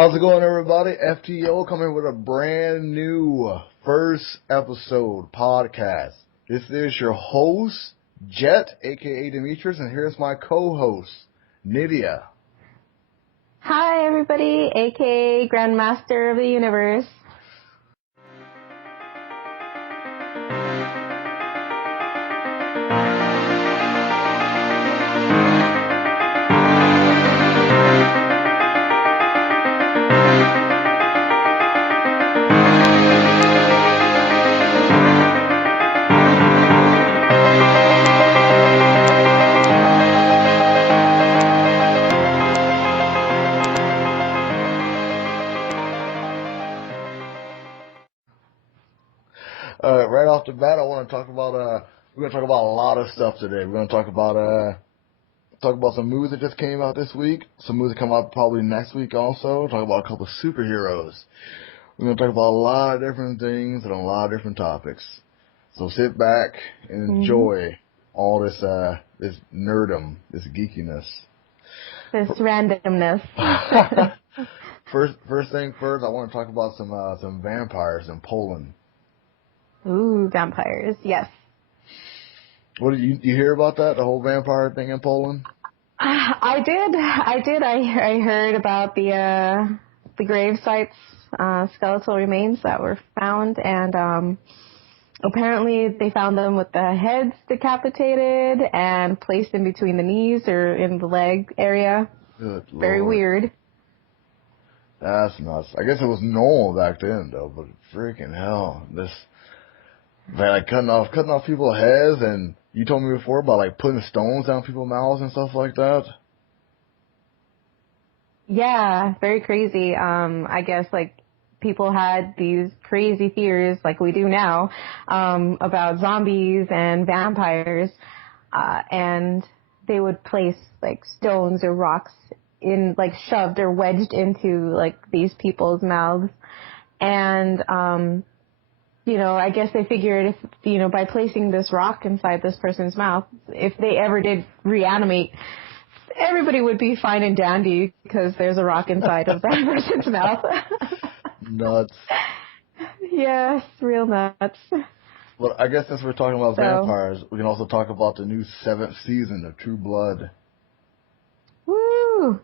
How's it going, everybody? FTO coming with a brand new first episode podcast. This is your host, Jet, aka Demetrius, and here's my co-host, Nydia. Hi, everybody, aka Grandmaster of the Universe. Right off the bat, I want to talk about we're gonna talk about a lot of stuff today. We're gonna talk about some movies that just came out this week, some movies that come out probably next week also. Talk about a couple of superheroes. We're gonna talk about a lot of different things and a lot of different topics. So sit back and enjoy all this this nerdum, this geekiness, this randomness. First thing first, I want to talk about some vampires in Poland. Ooh, vampires, yes. What did you hear about that? The whole vampire thing in Poland? I did. I heard about the grave sites, skeletal remains that were found, and apparently they found them with the heads decapitated and placed in between the knees or in the leg area. Good Lord. Very weird. That's nuts. I guess it was normal back then, though, but freaking hell, like cutting off people's heads, and you told me before about like putting stones down people's mouths and stuff like that. Yeah, very crazy. I guess like people had these crazy fears, like we do now, about zombies and vampires, and they would place like stones or rocks in, like, shoved or wedged into like these people's mouths, and I guess they figured if, by placing this rock inside this person's mouth, if they ever did reanimate, everybody would be fine and dandy because there's a rock inside of that person's mouth. Nuts. Yes, real nuts. Well, I guess since we're talking about vampires, we can also talk about the new 7th season of True Blood. Woo!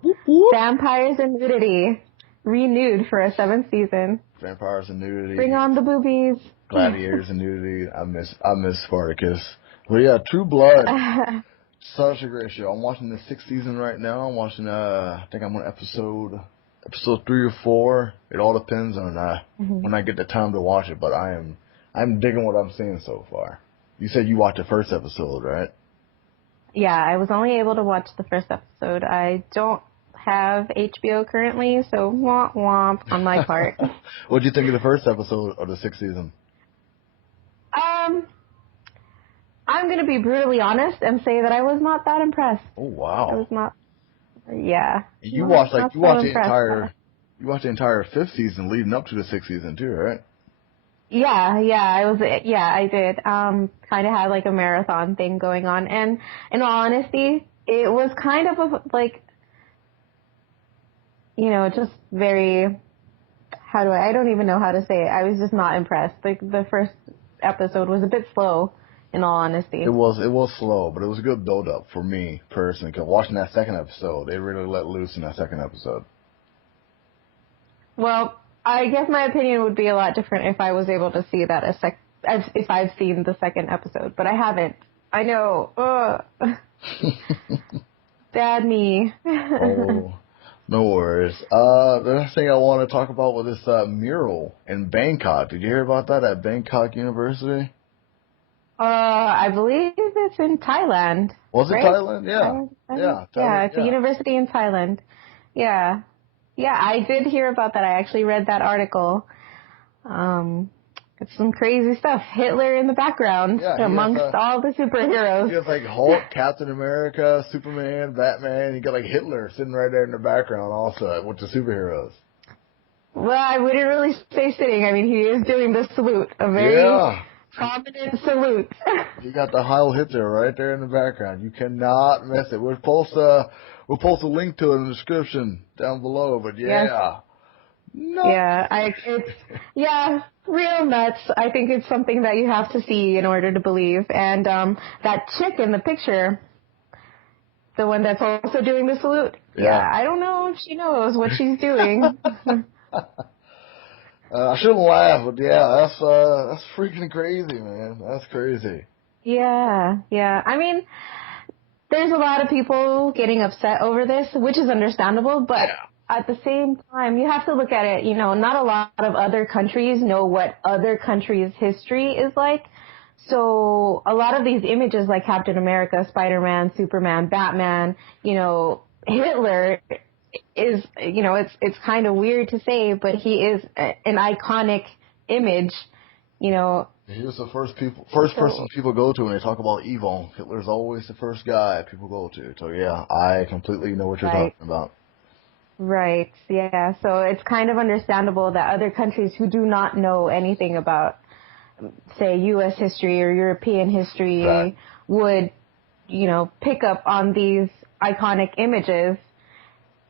Vampires and nudity. Renewed for a 7th season. Vampires and nudity. Bring on the boobies. Gladiators and nudity. I miss Spartacus. But yeah, True Blood. Such a great show. I'm watching the 6th season right now. I'm watching, I think I'm on episode 3 or 4. It all depends on when I get the time to watch it. But I'm digging what I'm seeing so far. You said you watched the first episode, right? Yeah, I was only able to watch the first episode. I don't have HBO currently, so womp womp on my part. What did you think of the first episode of the 6th season? I'm going to be brutally honest and say that I was not that impressed. Oh, wow. I was not, yeah. You watched the entire 5th season leading up to the 6th season too, right? Yeah, I did. Kind of had like a marathon thing going on, and in all honesty, it was kind of just very, I don't even know how to say it. I was just not impressed. Like, the first episode was a bit slow, in all honesty. It was slow, but it was a good build-up for me, personally, because watching that second episode, they really let loose in that second episode. Well, I guess my opinion would be a lot different if I was able to see that if I've seen the second episode, but I haven't. I know. Bad me. Oh, no worries. The next thing I want to talk about was this mural in Bangkok. Did you hear about that at Bangkok University? I believe it's in Thailand. Was it right? Thailand? Yeah. Yeah. Yeah, it's a university in Thailand. Yeah. Yeah, I did hear about that. I actually read that article. It's some crazy stuff. Hitler in the background amongst all the superheroes. You have like Hulk, Captain America, Superman, Batman. You got like Hitler sitting right there in the background also with the superheroes. Well, I wouldn't really say sitting. I mean, he is doing the salute. A very prominent salute. You got the Heil Hitler right there in the background. You cannot miss it. We'll post a link to it in the description down below. But yeah. Yes. No. Yeah, real nuts. I think it's something that you have to see in order to believe. And that chick in the picture, the one that's also doing the salute, yeah, I don't know if she knows what she's doing. I shouldn't laugh, but yeah, that's freaking crazy, man. That's crazy. Yeah. I mean, there's a lot of people getting upset over this, which is understandable, but at the same time, you have to look at it, not a lot of other countries know what other countries' history is like. So a lot of these images like Captain America, Spider-Man, Superman, Batman, Hitler is, it's kind of weird to say, but he is an iconic image, He was the first person people go to when they talk about evil. Hitler's always the first guy people go to. So yeah, I completely know what you're talking about. Right, yeah. So it's kind of understandable that other countries who do not know anything about, say, U.S. history or European history would, pick up on these iconic images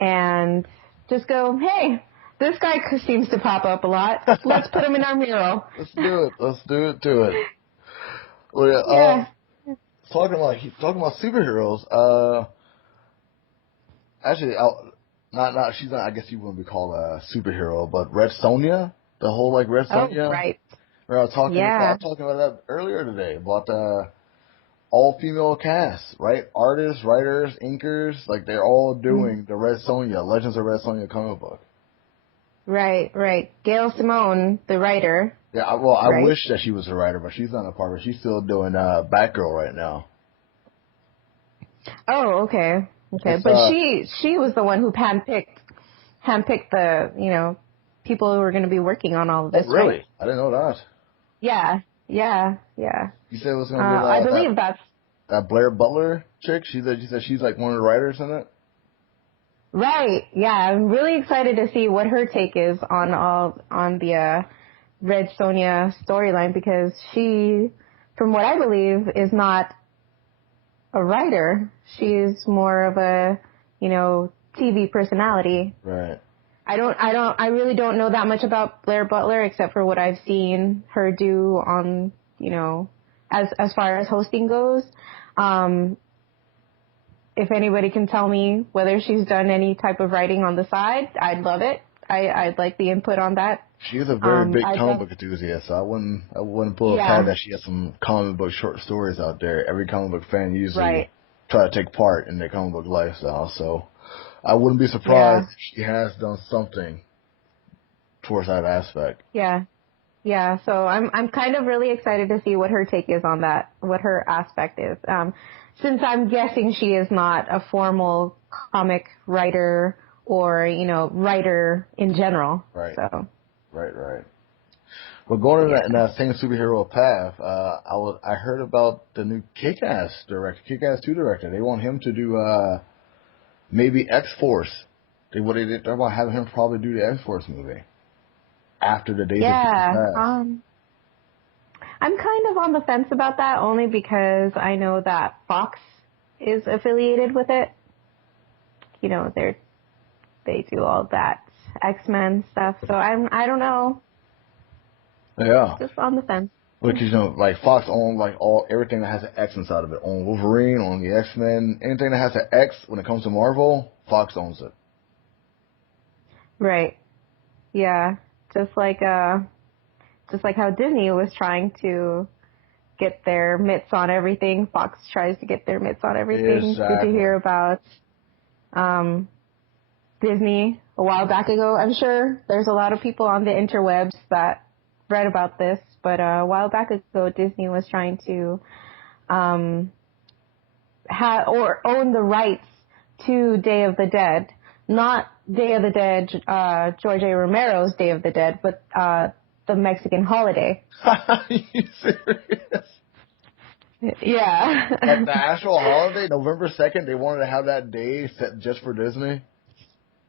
and just go, hey, this guy seems to pop up a lot. Let's put him in our mural. Let's do it to it. Well, yeah. Talking about superheroes. Actually, she's not. I guess you wouldn't be called a superhero, but Red Sonja, the whole Red Sonja. Oh, right. I was talking about that earlier today about all female cast, right? Artists, writers, inkers, they're all doing the Red Sonja, Legends of Red Sonja comic book. Right. Gail Simone, the writer. Yeah, well, I wish that she was a writer, but she's not a part of it. She's still doing Batgirl right now. Oh, okay. But she was the one who handpicked the, people who were going to be working on all of this. Oh, really? Right? I didn't know that. Yeah. You said it was going to be I believe that's that Blair Butler chick. She said she's one of the writers in it. Right. Yeah, I'm really excited to see what her take is on the Red Sonja storyline, because she, from what I believe, is not a writer. She's more of a, TV personality. Right. I really don't know that much about Blair Butler except for what I've seen her do on, as far as hosting goes. If anybody can tell me whether she's done any type of writing on the side, I'd love it. I'd like the input on that. She is a very big comic book enthusiast, so I wouldn't pull a card that she has some comic book short stories out there. Every comic book fan usually try to take part in their comic book lifestyle, so I wouldn't be surprised if she has done something towards that aspect. Yeah. So I'm kind of really excited to see what her take is on that, what her aspect is. Since I'm guessing she is not a formal comic writer or, writer in general. Right. So. Right. Well, going in that same superhero path, I heard about the new Kick-Ass 2 director. They want him to do maybe X-Force. They're about having him probably do the X-Force movie after the days of Kick-Ass. I'm kind of on the fence about that, only because I know that Fox is affiliated with it. They do all that X-Men stuff, so I don't know. Yeah. Just on the fence. Because Fox owns everything that has an X inside of it. On Wolverine, on the X-Men, anything that has an X when it comes to Marvel, Fox owns it. Right. Yeah. Just like how Disney was trying to get their mitts on everything, Fox tries to get their mitts on everything. Exactly. Did you hear about Disney a while back ago? I'm sure there's a lot of people on the interwebs that read about this, but a while back ago, Disney was trying to own the rights to Day of the Dead. Not Day of the Dead, George A. Romero's Day of the Dead, but the Mexican holiday. Are you serious? Yeah. Like the actual holiday, November 2nd, they wanted to have that day set just for Disney?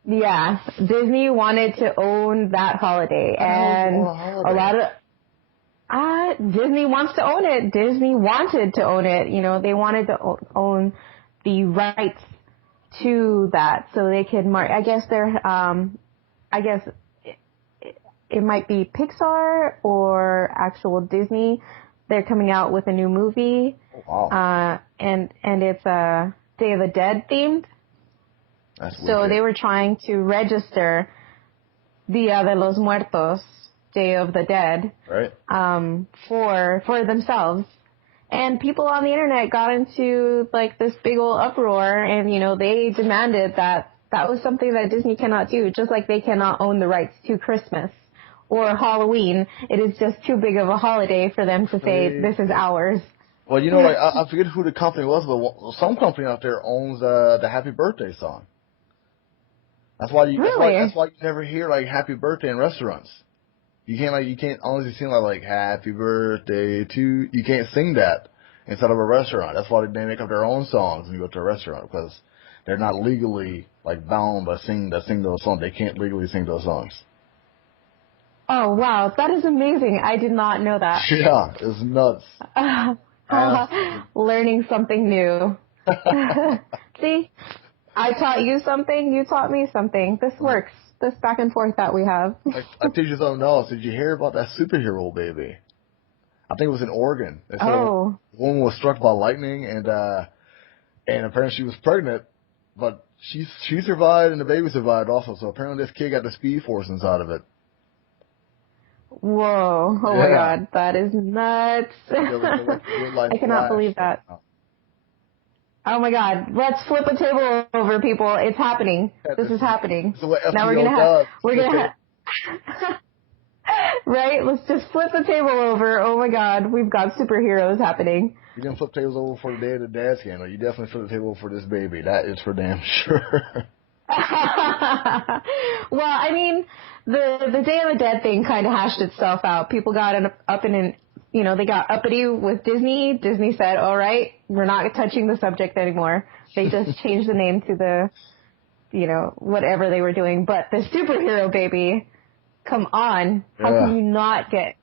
Yeah. Disney wanted to own that holiday. And a lot of... Disney wants to own it. Disney wanted to own it. They wanted to own the rights to that so they could mark. I guess it might be Pixar or actual Disney. They're coming out with a new movie. Oh, wow. And it's Day of the Dead themed. That's So wicked. they were trying to register Dia de los Muertos, Day of the Dead, Right. for themselves. And people on the internet got into like this big old uproar, and they demanded that was something that Disney cannot do, just like they cannot own the rights to Christmas or Halloween. It is just too big of a holiday for them to say this is ours. Well, like I forget who the company was, but some company out there owns the Happy Birthday song. That's why you never hear like Happy Birthday in restaurants. You can't honestly sing like Happy Birthday to. You can't sing that inside of a restaurant. That's why they make up their own songs when you go to a restaurant, because they're not legally like bound by sing those songs. They can't legally sing those songs. Oh wow, that is amazing! I did not know that. Yeah, it's nuts. Learning something new. See, I taught you something, you taught me something. This works. This back and forth that we have. I teach you something else. Did you hear about that superhero baby? I think it was in Oregon. Oh. A woman was struck by lightning, and apparently she was pregnant, but she survived and the baby survived also. So apparently this kid got the Speed Force inside of it. Whoa! Oh my God, that is nuts! I cannot believe that. Oh my God, let's flip a table over, people. It's happening. This is happening. So what FTO now we're gonna have right? Let's just flip the table over. Oh my God, we've got superheroes happening. You didn't flip tables over for the Day of the Dad scandal. You definitely flipped the table for this baby. That is for damn sure. Well, I mean, the Day of the Dead thing kind of hashed itself out. People got they got uppity with Disney. Disney said, all right, we're not touching the subject anymore. They just changed the name to the, whatever they were doing. But the superhero baby, come on. How can you not get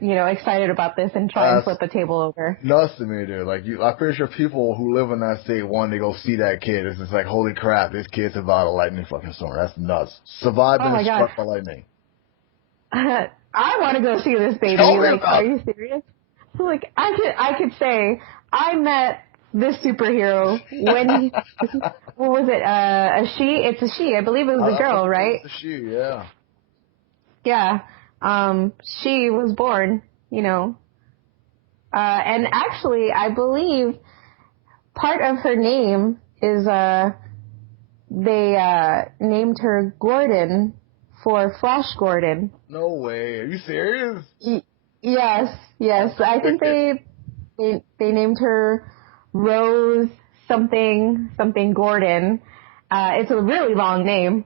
excited about this and try and flip the table over? Nuts to me, dude. Like, I'm pretty sure people who live in that state want to go see that kid. It's just like, holy crap, this kid survived a lightning fucking storm. That's nuts. Survived being struck by lightning. I want to go see this baby. Are you serious? Like, I could say I met this superhero when what was it? A she? It's a she. I believe it was a girl, right? It's a she, yeah. Yeah. She was born, and actually, I believe part of her name is they named her Gordon for Flash Gordon. No way. Are you serious? Yes. I think they named her Rose something Gordon. It's a really long name.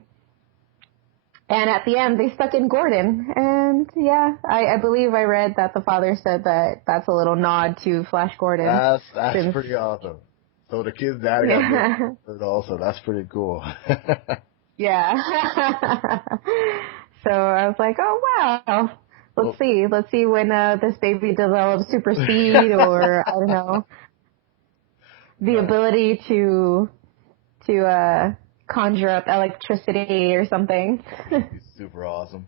And at the end, they stuck in Gordon. And yeah, I believe I read that the father said that that's a little nod to Flash Gordon. That's pretty awesome. So the kid's dad got it also. That's pretty cool. Yeah. So I was like, oh wow. Let's see when this baby develops super speed or I don't know, the ability to conjure up electricity or something. Super awesome.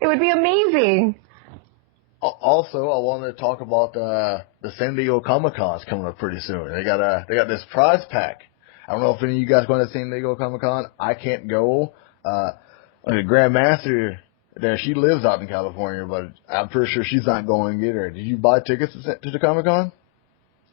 It would be amazing. Also, I wanted to talk about the San Diego Comic-Con is coming up pretty soon. They got this prize pack. I don't know if any of you guys going to San Diego Comic-Con. I can't go. The Grandmaster there, she lives out in California, but I'm pretty sure she's not going either. Did you buy tickets to the Comic-Con?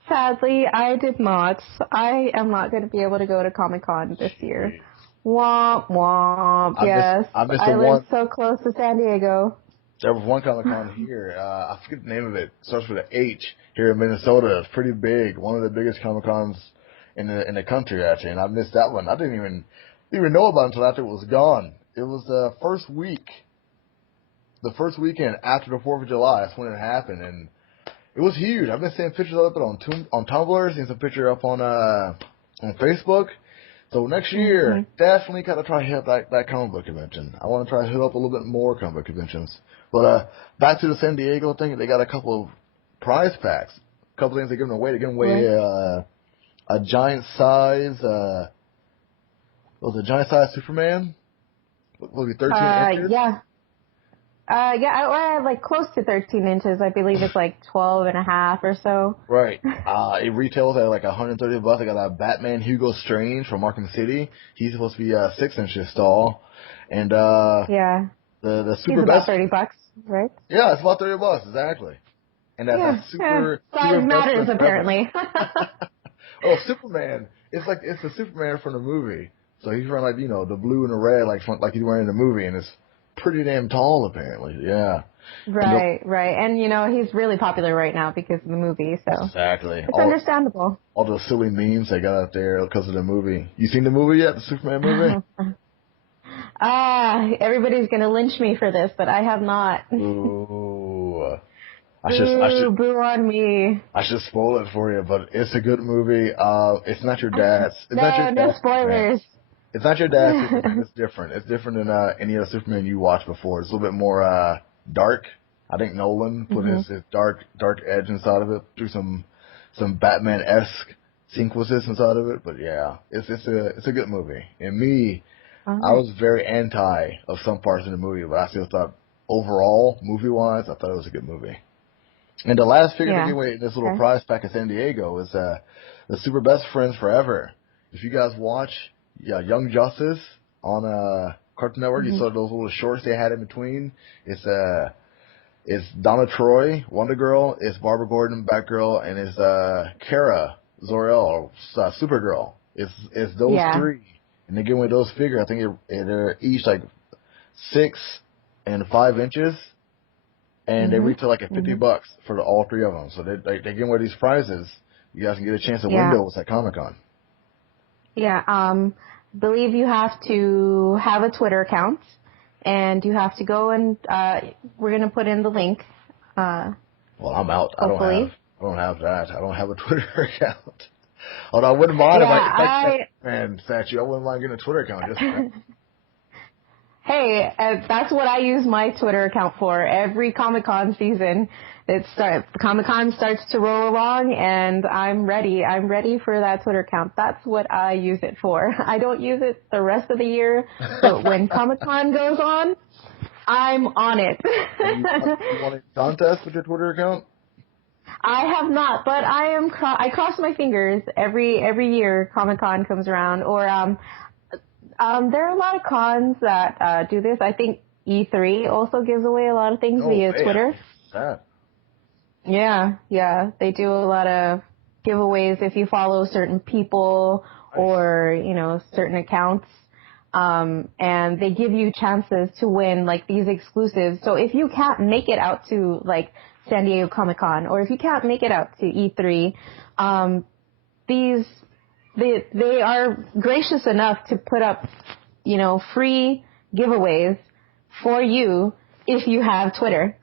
Sadly, I did not. I am not going to be able to go to Comic-Con this year. Womp womp. Yes, I live so close to San Diego. There was one Comic-Con here. I forget the name of it. It starts with an H here in Minnesota. It's pretty big. One of the biggest Comic-Cons in the country, actually. And I missed that one. I didn't even know about it until after it was gone. It was the first weekend after the 4th of July. That's when it happened. And it was huge. I've been seeing pictures of it on Tumblr, seeing some picture up on Facebook. So next year, definitely gotta try to hit up that comic book convention. I want to try to hit up a little bit more comic book conventions. But back to the San Diego thing, they got a couple of prize packs. A couple things they're giving away. They're giving away a giant size. Was it a giant size Superman? Will be 13 inches? Yeah. Like close to 13 inches. I believe it's like 12 and a half or so. Right. It retails at like $130. I got a Batman Hugo Strange from Arkham City. He's supposed to be 6 inches tall. And Yeah. the He's super about best. $30, right? Yeah, it's about $30 exactly. And that super Size super best matters friend apparently. Oh, Superman! It's the Superman from the movie. So he's wearing like the blue and the red like he's wearing in the movie, and it's pretty damn tall apparently. Yeah. Right. And he's really popular right now because of the movie, so Exactly. it's understandable. All those silly memes they got out there because of the movie. You seen the movie yet? The Superman movie? Everybody's gonna lynch me for this, but I have not. Ooh. Boo on me. I should spoil it for you, but it's a good movie. It's not your dad's. No spoilers. It's not your dad's Superman. It's different. It's different than any other Superman you watched before. It's a little bit more dark. I think Nolan put his dark edge inside of it through some Batman-esque sequences inside of it. But yeah, it's a good movie. And me, I was very anti of some parts of the movie, but I still thought overall, movie-wise, I thought it was a good movie. And the last figure to give away in this little prize pack in San Diego is the Super Best Friends Forever. If you guys watch Young Justice on Cartoon Network, you saw those little shorts they had in between. It's Donna Troy, Wonder Girl, it's Barbara Gordon, Batgirl, and it's Kara Zor-El, Supergirl. It's those three. And they give away those figures. I think they're each like 6 and 5 inches. And they retail like at $50 for all three of them. So they give away these prizes. You guys can get a chance to win those at Comic-Con. Yeah, believe you have to have a Twitter account, and you have to go and we're gonna put in the link. Well, I'm out. Hopefully. I don't have that. I don't have a Twitter account. Although I wouldn't mind if I statue. I wouldn't mind getting a Twitter account just for that. Hey, that's what I use my Twitter account for. Every Comic-Con season, Comic-Con starts to roll along, and I'm ready. I'm ready for that Twitter account. That's what I use it for. I don't use it the rest of the year, but when Comic-Con goes on, I'm on it. You want a contest with your Twitter account? I have not, but I cross my fingers every year Comic-Con comes around, or there are a lot of cons that do this. I think E3 also gives away a lot of things via Twitter. Yeah. They do a lot of giveaways if you follow certain people or, certain accounts. And they give you chances to win like these exclusives. So if you can't make it out to like San Diego Comic-Con, or if you can't make it out to E3, they are gracious enough to put up, free giveaways for you if you have Twitter.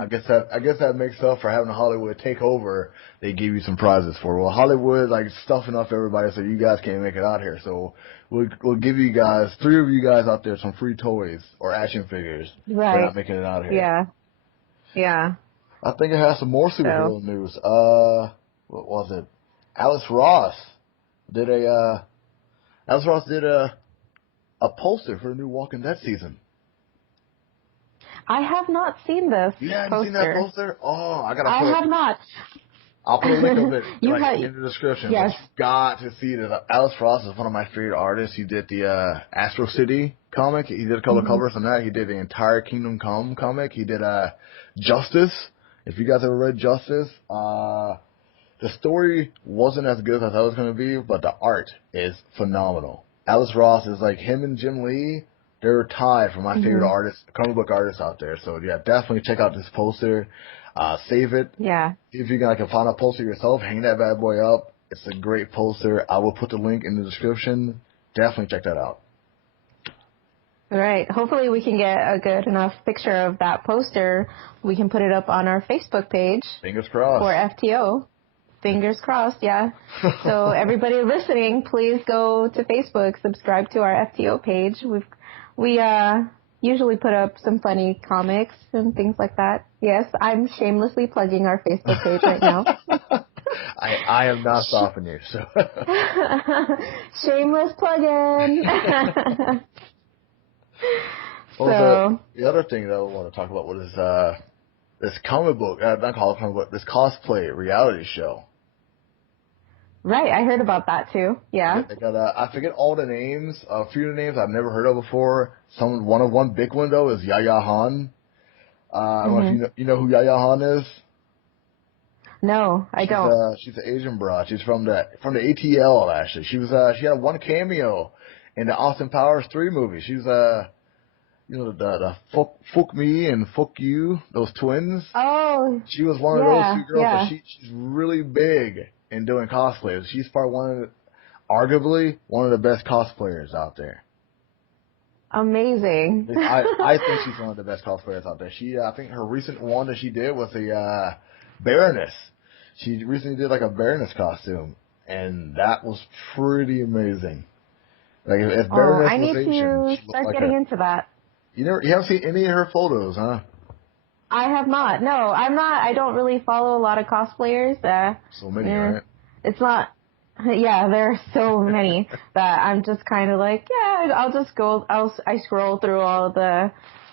I guess that makes up for having Hollywood take over. They give you some prizes for. Well, Hollywood stuffing up everybody, so you guys can't make it out here. So we'll give you guys, 3 of you guys out there, some free toys or action figures. Right. For not making it out here. Yeah. I think it has some more superhero news. What was it? Alice Ross did a poster for the new Walking Dead season. I have not seen this. You haven't poster. seen that poster? Oh, I have not. I'll put a link of it in the description. Yes. But you got to see it. Alice Ross is one of my favorite artists. He did the Astro City comic. He did color covers on that. He did the entire Kingdom Come comic. He did Justice. If you guys ever read Justice, the story wasn't as good as I thought it was going to be, but the art is phenomenal. Alice Ross is like him and Jim Lee. They're tied for my favorite artists, comic book artists out there. So yeah, definitely check out this poster. Save it. Yeah. See if you can find a poster yourself. Hang that bad boy up. It's a great poster. I will put the link in the description. Definitely check that out. All right. Hopefully we can get a good enough picture of that poster. We can put it up on our Facebook page. Fingers crossed. For FTO. Fingers crossed, yeah. So everybody listening, please go to Facebook, subscribe to our FTO page. We usually put up some funny comics and things like that. Yes, I'm shamelessly plugging our Facebook page right now. I am not stopping you. So. Shameless plug-in. So the other thing that I want to talk about was this comic book, not comic book, this cosplay reality show. Right, I heard about that too. Yeah. They got I forget all the names. A few of the names I've never heard of before. One big one though is Yaya Han. I don't know if you know who Yaya Han is. No, I don't. She's an Asian broad. She's from the ATL actually. She had one cameo in the Austin Powers 3 movie. She's the Fuck Me and Fuck You, those twins. Oh. She was one of those two girls, but she's really big in doing cosplays. She's probably arguably one of the best cosplayers out there. Amazing. I think she's one of the best cosplayers out there. I think her recent one that she did was a Baroness. She recently did like a Baroness costume, and that was pretty amazing. Like if Baroness I need was Asian, to start getting into that. You haven't seen any of her photos, huh? I have not. No, I'm not. I don't really follow a lot of cosplayers. So many, right? It's not. Yeah, there are so many that I'm just kind of like, yeah, I'll just go. I scroll through all the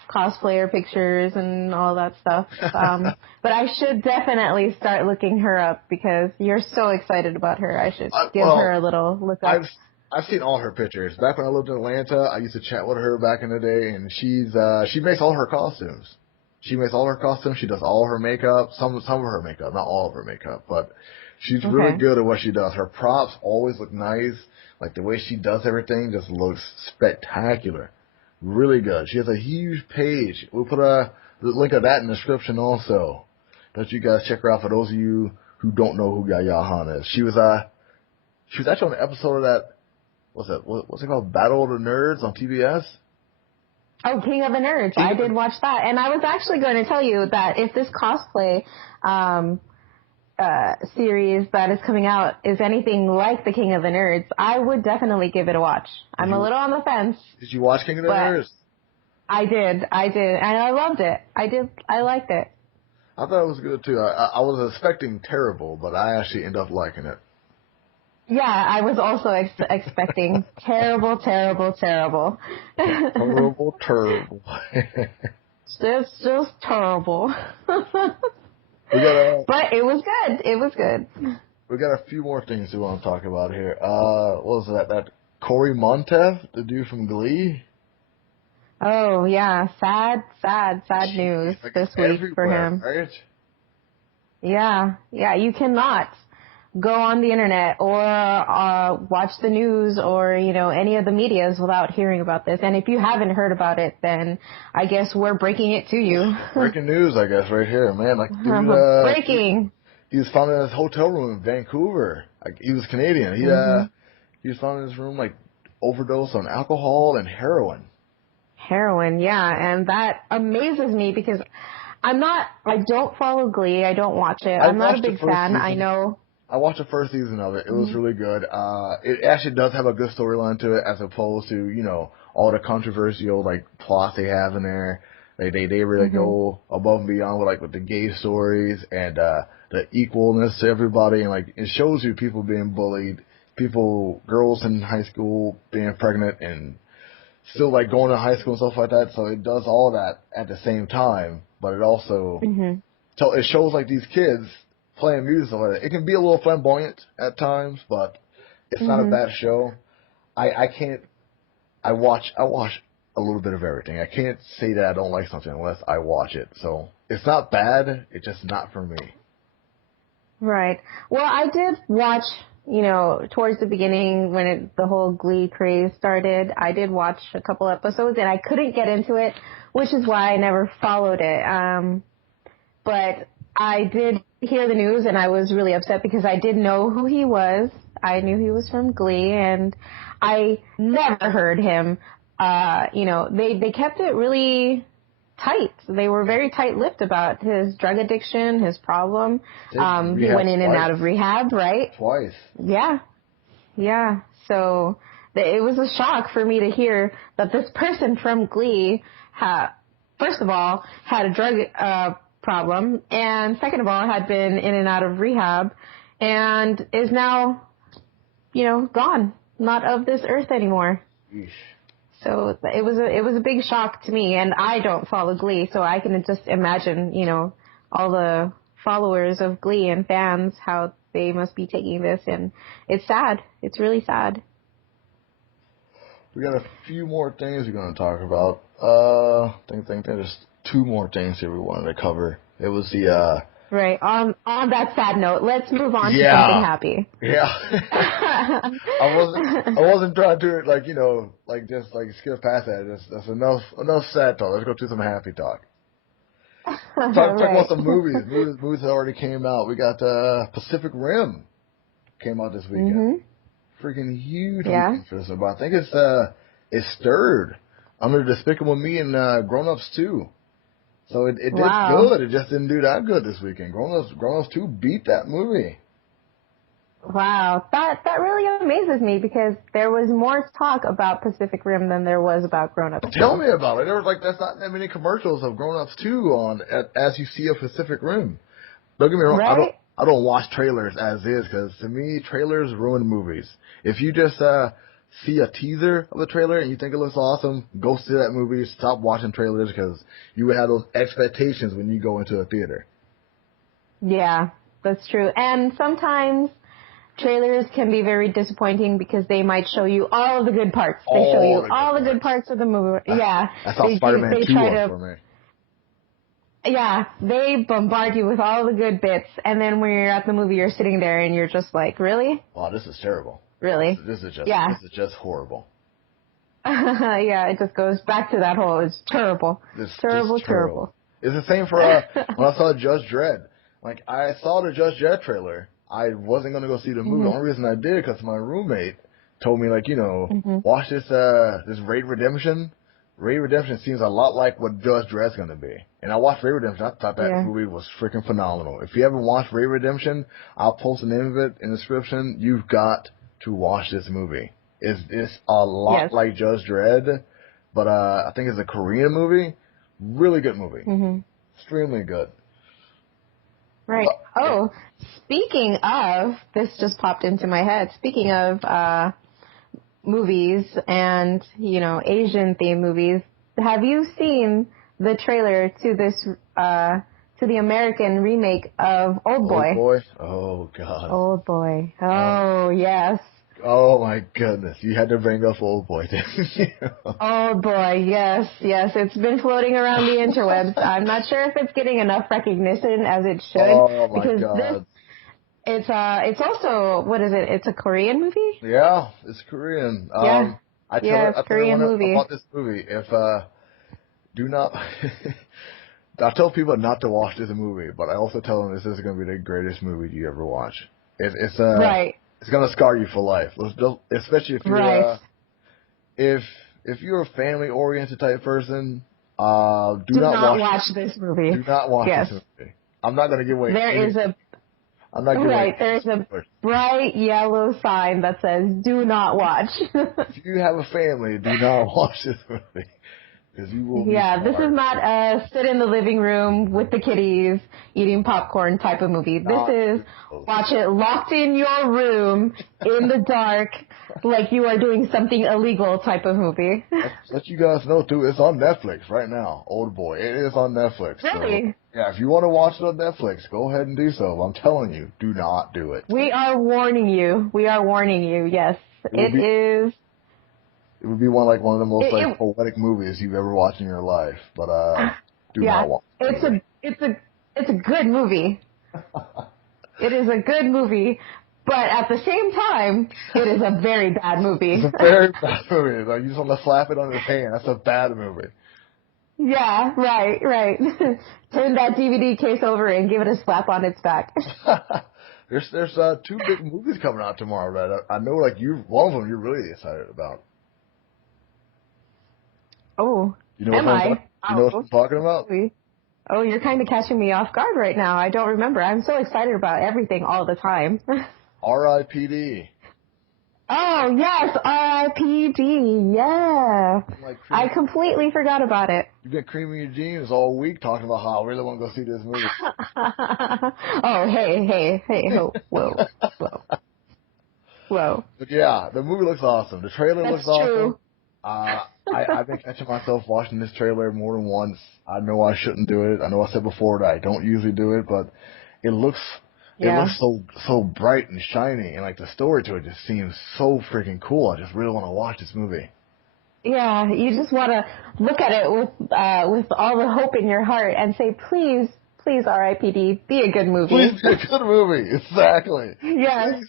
cosplayer pictures and all that stuff. But I should definitely start looking her up because you're so excited about her. I should give her a little look up. I've seen all her pictures. Back when I lived in Atlanta, I used to chat with her back in the day, and she makes all her costumes. She makes all her costumes. She does all her makeup, some of her makeup, not all of her makeup, but she's really good at what she does. Her props always look nice. Like the way she does everything just looks spectacular. Really good. She has a huge page. We'll put the link of that in the description also. That you guys check her out for those of you who don't know who Yaya Han is. She was actually on an episode of that. What's it called? Battle of the Nerds on TBS? Oh, King of the Nerds. I did watch that. And I was actually going to tell you that if this cosplay series that is coming out is anything like the King of the Nerds, I would definitely give it a watch. I'm a little on the fence. Did you watch King of the Nerds? I did. And I loved it. I liked it. I thought it was good too. I was expecting terrible, but I actually ended up liking it. Yeah, I was also expecting terrible. Terrible. just terrible. But it was good. It was good. We got a few more things we want to talk about here. What was that Corey Monteith, the dude from Glee? Oh, yeah. Sad news this week for him. Right? Yeah. You cannot go on the internet or watch the news or, any of the medias without hearing about this. And if you haven't heard about it, then I guess we're breaking it to you. Breaking news, I guess, right here, man. Like, dude, breaking. He was found in his hotel room in Vancouver. Like, he was Canadian. He was found in his room, like, overdosed on alcohol and heroin. Heroin, yeah. And that amazes me because I don't follow Glee. I don't watch it. I'm not a big fan. I know. I watched the first season of it. It was really good. It actually does have a good storyline to it as opposed to, all the controversial, like, plots they have in there. They really go above and beyond with the gay stories and the equalness to everybody. And, like, it shows you people being bullied, girls in high school being pregnant and still, like, going to high school and stuff like that. So it does all that at the same time. But it also it shows, like, these kids playing music like that. It can be a little flamboyant at times, but it's not a bad show. I watch a little bit of everything. I can't say that I don't like something unless I watch it. So it's not bad. It's just not for me. Right. Well, I did watch, towards the beginning when the whole Glee craze started, I did watch a couple episodes and I couldn't get into it, which is why I never followed it. But I did hear the news and I was really upset because I did know who he was. I knew he was from Glee and I never heard him. They kept it really tight. They were very tight-lipped about his drug addiction, his problem. He went in and out of rehab, right? Twice. Yeah. So it was a shock for me to hear that this person from Glee first of all, had a drug problem, and second of all, had been in and out of rehab, and is now, gone, not of this earth anymore. Yeesh. So it was a big shock to me, and I don't follow Glee, so I can just imagine, all the followers of Glee and fans, how they must be taking this, and it's sad. It's really sad. We got a few more things we're going to talk about. Think there's two more things here we wanted to cover. It was the right. On that sad note, let's move on to something happy. Yeah. I wasn't trying to just skip past that. That's enough sad talk. Let's go to some happy talk. Talk about some movies. Movies that already came out. We got Pacific Rim came out this weekend. Mm-hmm. Freaking huge weekend for this one. But I think it's third under Despicable Me and Grown Ups 2. So it did good. It just didn't do that good this weekend. Grown Ups 2 beat that movie. Wow. That really amazes me because there was more talk about Pacific Rim than there was about Grown Ups 2. Tell me about it. There was that's not that many commercials of Grown Ups 2 on as you see a Pacific Rim. Don't get me wrong. Right? I don't watch trailers as is because to me trailers ruin movies. If you just see a teaser of the trailer and you think it looks awesome, go see that movie. Stop watching trailers because you would have those expectations when you go into a theater. Yeah, that's true. And sometimes trailers can be very disappointing because they might show you all of the good parts. They show you all the good parts of the movie. Yeah. That's how Spider-Man 2 was for me. Yeah, they bombard you with all the good bits, and then when you're at the movie, you're sitting there and you're just like, really? Wow, this is terrible. Really? This is just horrible. Yeah, it just goes back to that whole, it's terrible. It's terrible. It's the same for when I saw Judge Dredd. I saw the Judge Dredd trailer. I wasn't going to go see the movie. The only reason I did because my roommate told me, watch this Raid Redemption. Raid Redemption seems a lot like what Judge Dredd's going to be. And I watched Raid Redemption. I thought that movie was freaking phenomenal. If you haven't watched Raid Redemption, I'll post the name of it in the description. You've got to watch this movie. It's a lot like Judge Dredd, but I think it's a Korean movie. Really good movie. Mm-hmm. Extremely good. Right. Speaking of, this just popped into my head. Speaking of movies and, Asian themed movies, have you seen the trailer to this, to the American remake of Old Boy? Old Boy? Oh, God. Old Boy. Oh, yes. Oh, my goodness. You had to bring up Old Boy, didn't you? Old Boy, yes. It's been floating around the interwebs. I'm not sure if it's getting enough recognition as it should. Oh, my God. It's also, what is it? It's a Korean movie? Yeah, it's Korean. I tell Korean movie. About this movie. I tell people not to watch this movie, but I also tell them this is going to be the greatest movie you ever watch. It's going to scar you for life. Especially if you're if you're a family-oriented type person. Do not watch this movie. Do not watch this movie. I'm not going to give away. There's a bright yellow sign that says "Do not watch." If you have a family, do not watch this movie. Because you will. Yeah, this is not a sit in the living room with the kiddies eating popcorn type of movie. This is watch it locked in your room in the dark, like you are doing something illegal type of movie. Let you guys know too. It's on Netflix right now. Old Boy. It is on Netflix. Really? So, yeah, if you want to watch it on Netflix, go ahead and do so. I'm telling you, do not do it. We are warning you. Yes, It would be one of the most poetic movies you've ever watched in your life, but do not watch it. It's a good movie. It is a good movie, but at the same time, it is a very bad movie. It's a very bad movie. You just want to slap it on his hand. That's a bad movie. Yeah, right. Turn that DVD case over and give it a slap on its back. There's two big movies coming out tomorrow that I know one of them you're really excited about. Oh, you know what I'm talking about? Oh, you're kind of catching me off guard right now. I don't remember. I'm so excited about everything all the time. R.I.P.D. Oh, yes, R.I.P.D. Yeah. I completely forgot about it. You've been creaming your jeans all week talking about how I really want to go see this movie. Oh, hey. Whoa. But yeah, the movie looks awesome. The trailer looks awesome. I've been catching myself watching this trailer more than once. I know I shouldn't do it. I know I said before that I don't usually do it, but it looks so bright and shiny, and like the story to it just seems so freaking cool. I just really want to watch this movie. Yeah, you just want to look at it with all the hope in your heart and say, please, R.I.P.D., be a good movie. Please be a good movie. Exactly. Yes.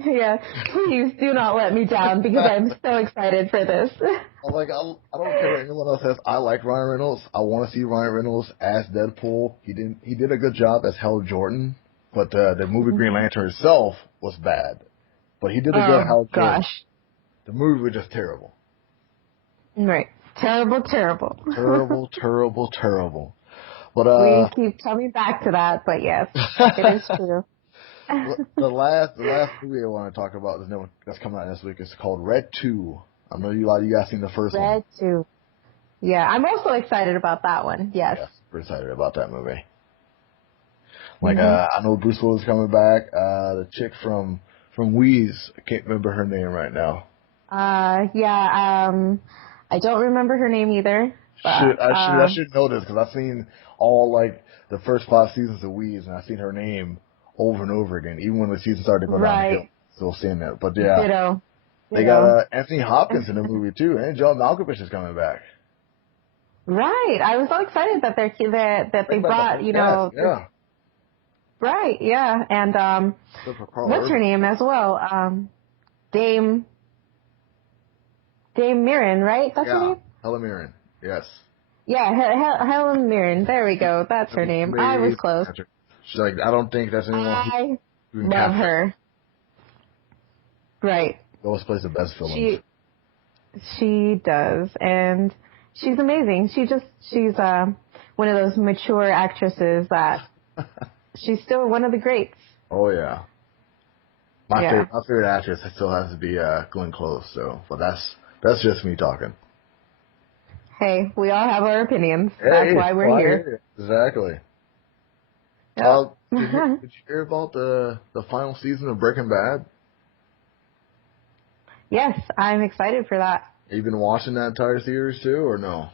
Yeah, please do not let me down because I'm so excited for this. I'm like, I don't care what anyone else says. I like Ryan Reynolds. I want to see Ryan Reynolds as Deadpool. He did a good job as Hal Jordan, but the movie Green Lantern itself was bad. But he did a good Hal Jordan. Gosh. The movie was just terrible. Right. Terrible. Terrible. But we keep coming back to that, but yes, it is true. The last movie I want to talk about that's coming out this week is called Red 2. I know you guys seen the first one. Red 2. Yeah, I'm also excited about that one. Yes. We're excited about that movie. Like, I know Bruce Willis is coming back. The chick from Wheeze, I can't remember her name right now. I don't remember her name either. But, I should know this because I've seen all like the first 5 seasons of Wheeze, and I've seen her name over and over again, even when the season started to go downhill. Still seeing that, but yeah, Ditto. They got Anthony Hopkins in the movie too, and John Malkovich is coming back. Right, I was so excited that they brought yeah. Right, yeah, and what's her name as well? Dame Mirren, right? That's her name. Helen Mirren. Yes. Yeah, Helen Mirren. There we go. That's her name. I was close. She's like, I don't think that's anyone who love her. Right. Always plays the best villains. She does, and she's amazing. She's one of those mature actresses that she's still one of the greats. Oh yeah. My favorite actress still has to be Glenn Close. So, but that's just me talking. Hey, we all have our opinions. That's why we're here. Exactly. Yep. Did you hear about the final season of Breaking Bad? Yes, I'm excited for that. Have you been watching that entire series too, or no?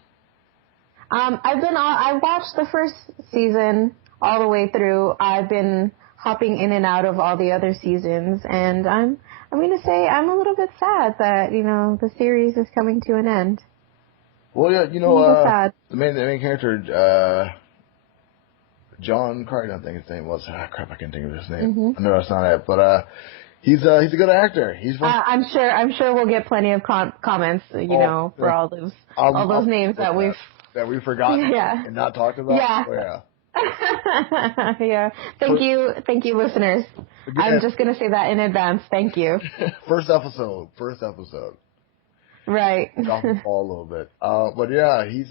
I watched the first season all the way through. I've been hopping in and out of all the other seasons, and I'm going to say I'm a little bit sad that, the series is coming to an end. Well, yeah, sad. the main character, John Carter, I think his name was. I can't think of his name. Mm-hmm. I know that's not it, but he's a good actor. I'm sure we'll get plenty of comments, for all those names that we've forgotten and not talked about. Yeah. Oh, yeah. Yeah. Thank you, listeners. Again, I'm just gonna say that in advance. Thank you. First episode. Right. Off the ball a little bit. But yeah, he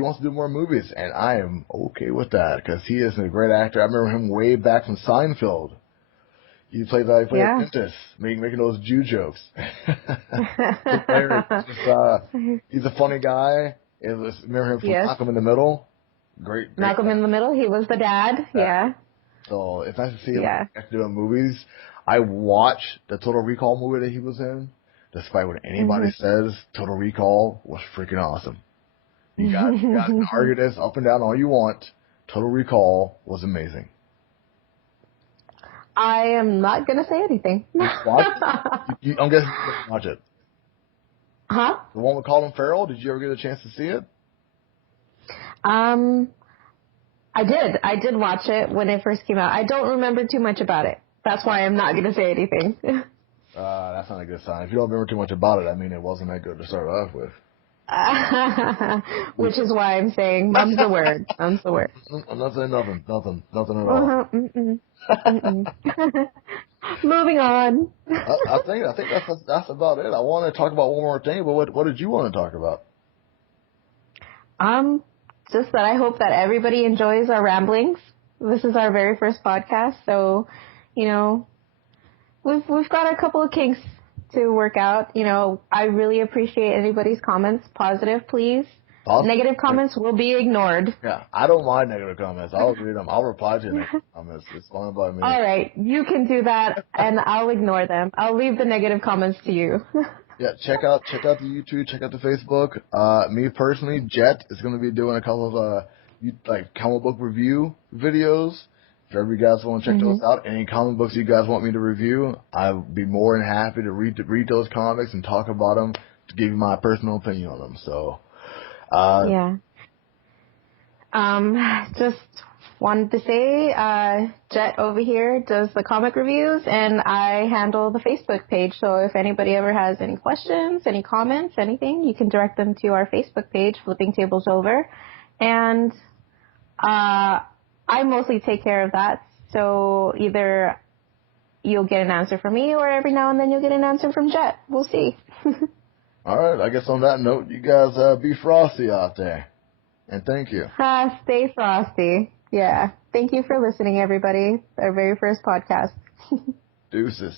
wants to do more movies, and I am okay with that because he is a great actor. I remember him way back from Seinfeld. He played a dentist, making those Jew jokes. He's a funny guy. Remember him from Malcolm in the Middle? Great Malcolm in the Middle. He was the dad. Yeah. So it's nice to see him doing movies. I watched the Total Recall movie that he was in. Despite what anybody says, Total Recall was freaking awesome. You guys can argue this up and down all you want. Total Recall was amazing. I am not going to say anything. Watch it? I'm guessing you didn't watch it. Huh? The one with Colin Farrell, did you ever get a chance to see it? I did. I did watch it when it first came out. I don't remember too much about it. That's why I'm not going to say anything. That's not a good sign. If you don't remember too much about it, I mean it wasn't that good to start off with. Which is why I'm saying mum's the word. Mum's the word. I'm not saying nothing at all. Moving on. I think that's about it. I want to talk about one more thing, but what did you want to talk about? Just that I hope that everybody enjoys our ramblings. This is our very first podcast, so we've got a couple of kinks to work out. I really appreciate anybody's comments. Positive, please. Negative comments will be ignored. Yeah, I don't mind negative comments. I'll read them. I'll reply to your negative comments. It's fine by me. All right, you can do that, and I'll ignore them. I'll leave the negative comments to you. Yeah, check out the YouTube, check out the Facebook. Me personally, Jet is going to be doing a couple of like comic book review videos. If ever you guys want to check those Mhm. out, any comic books you guys want me to review, I'll be more than happy to read those comics and talk about them to give you my personal opinion on them. So, Yeah. Just wanted to say, Jet over here does the comic reviews, and I handle the Facebook page. So if anybody ever has any questions, any comments, anything, you can direct them to our Facebook page, Flipping Tables Over. And I mostly take care of that. So either you'll get an answer from me, or every now and then you'll get an answer from Jet. We'll see. all right, I guess on that note, you guys be frosty out there, and thank you. Stay frosty. Yeah. Thank you for listening, everybody. Our very first podcast. Deuces.